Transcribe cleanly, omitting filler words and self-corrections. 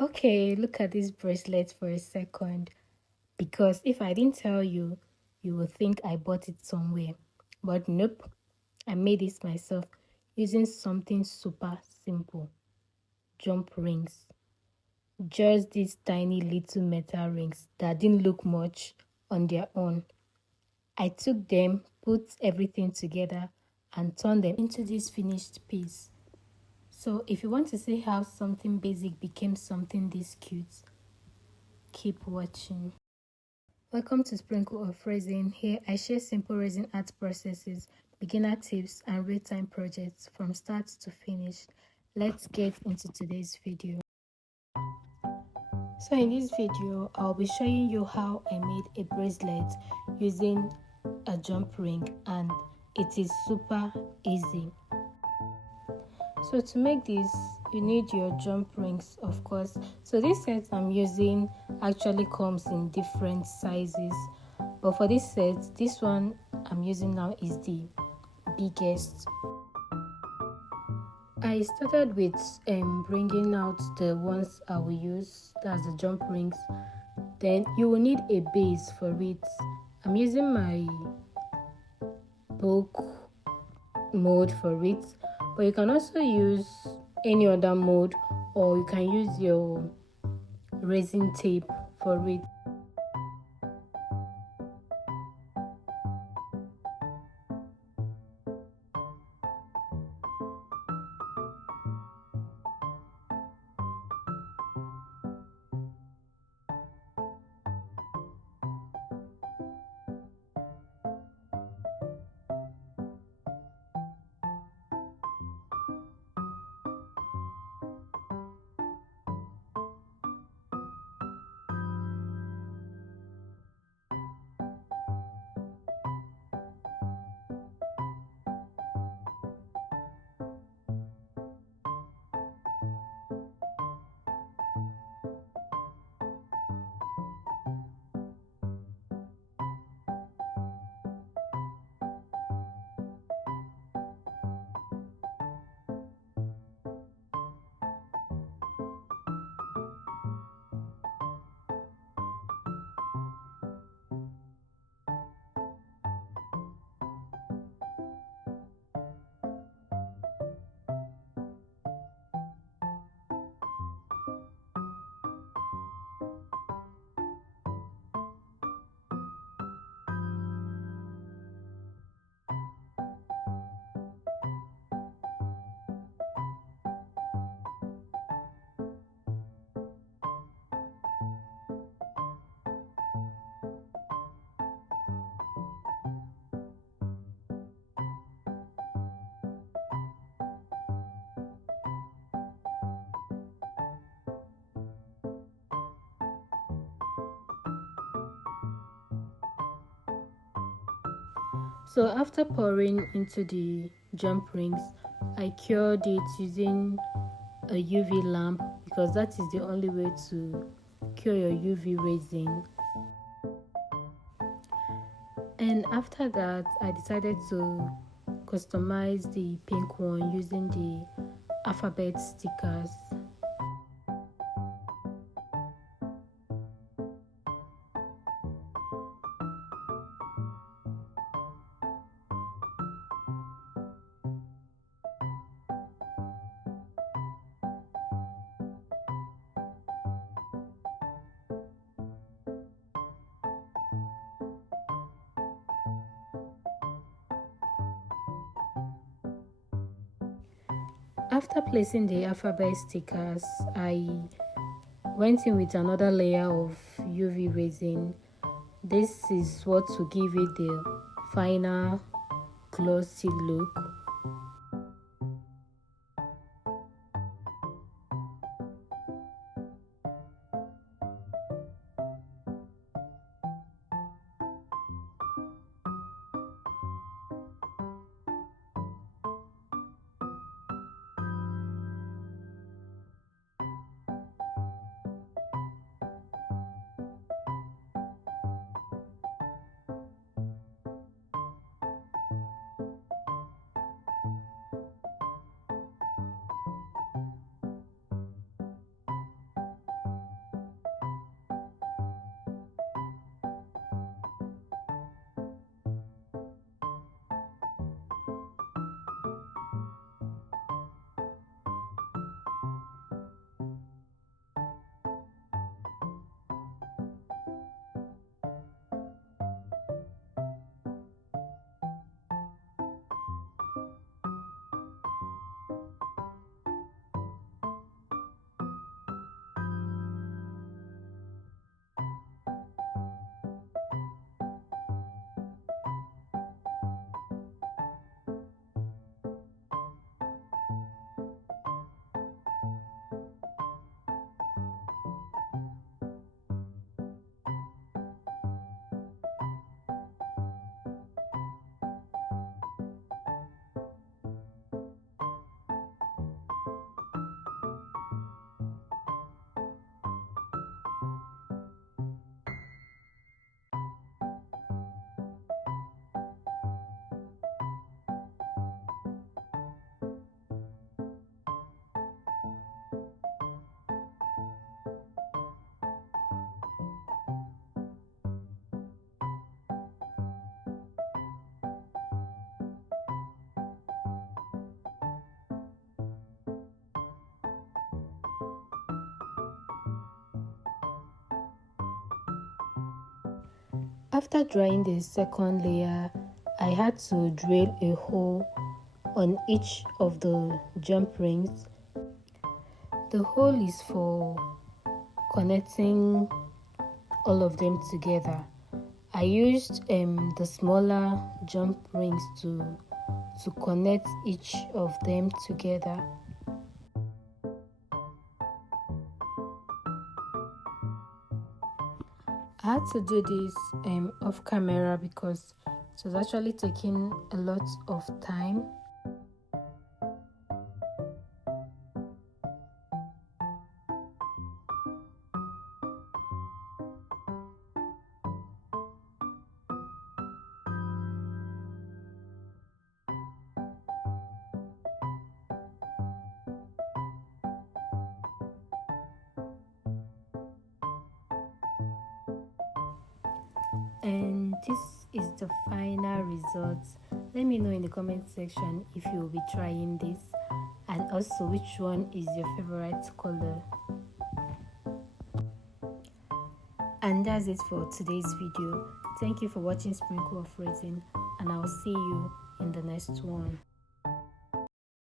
Okay, look at this bracelet for a second. Because if I didn't tell you, you would think I bought it somewhere. But nope, I made it myself using something super simple. Jump rings. Just these tiny little metal rings that didn't look much on their own. I took them, put everything together, and turned them into this finished piece. So if you want to see how something basic became something this cute, keep watching. Welcome to Sprinkle of Resin. Here I share simple resin art processes, beginner tips, and real-time projects from start to finish. Let's get into today's video. So in this video, I'll be showing you how I made a bracelet using a jump ring, and it is super easy. So to make this, you need your jump rings, of course. So this set I'm using actually comes in different sizes, but for this set, this one I'm using now is the biggest. I started with bringing out the ones I will use, that's the jump rings. Then you will need a base for it. I'm using my book mode for it, but you can also use any other mode, or you can use your resin tape for it. So after pouring into the jump rings, I cured it using a UV lamp, because that is the only way to cure your UV resin. And after that, I decided to customize the pink one using the alphabet stickers. After placing the alphabet stickers, I went in with another layer of UV resin. This is what will give it the final glossy look. After drying the second layer, I had to drill a hole on each of the jump rings. The hole is for connecting all of them together. I used the smaller jump rings to connect each of them together. I had to do this off camera because it was actually taking a lot of time. And this is the final result. Let me know in the comment section if you will be trying this, and also which one is your favorite color. And that's it for today's video. Thank you for watching Sprinkle of Resin, and I'll see you in the next one.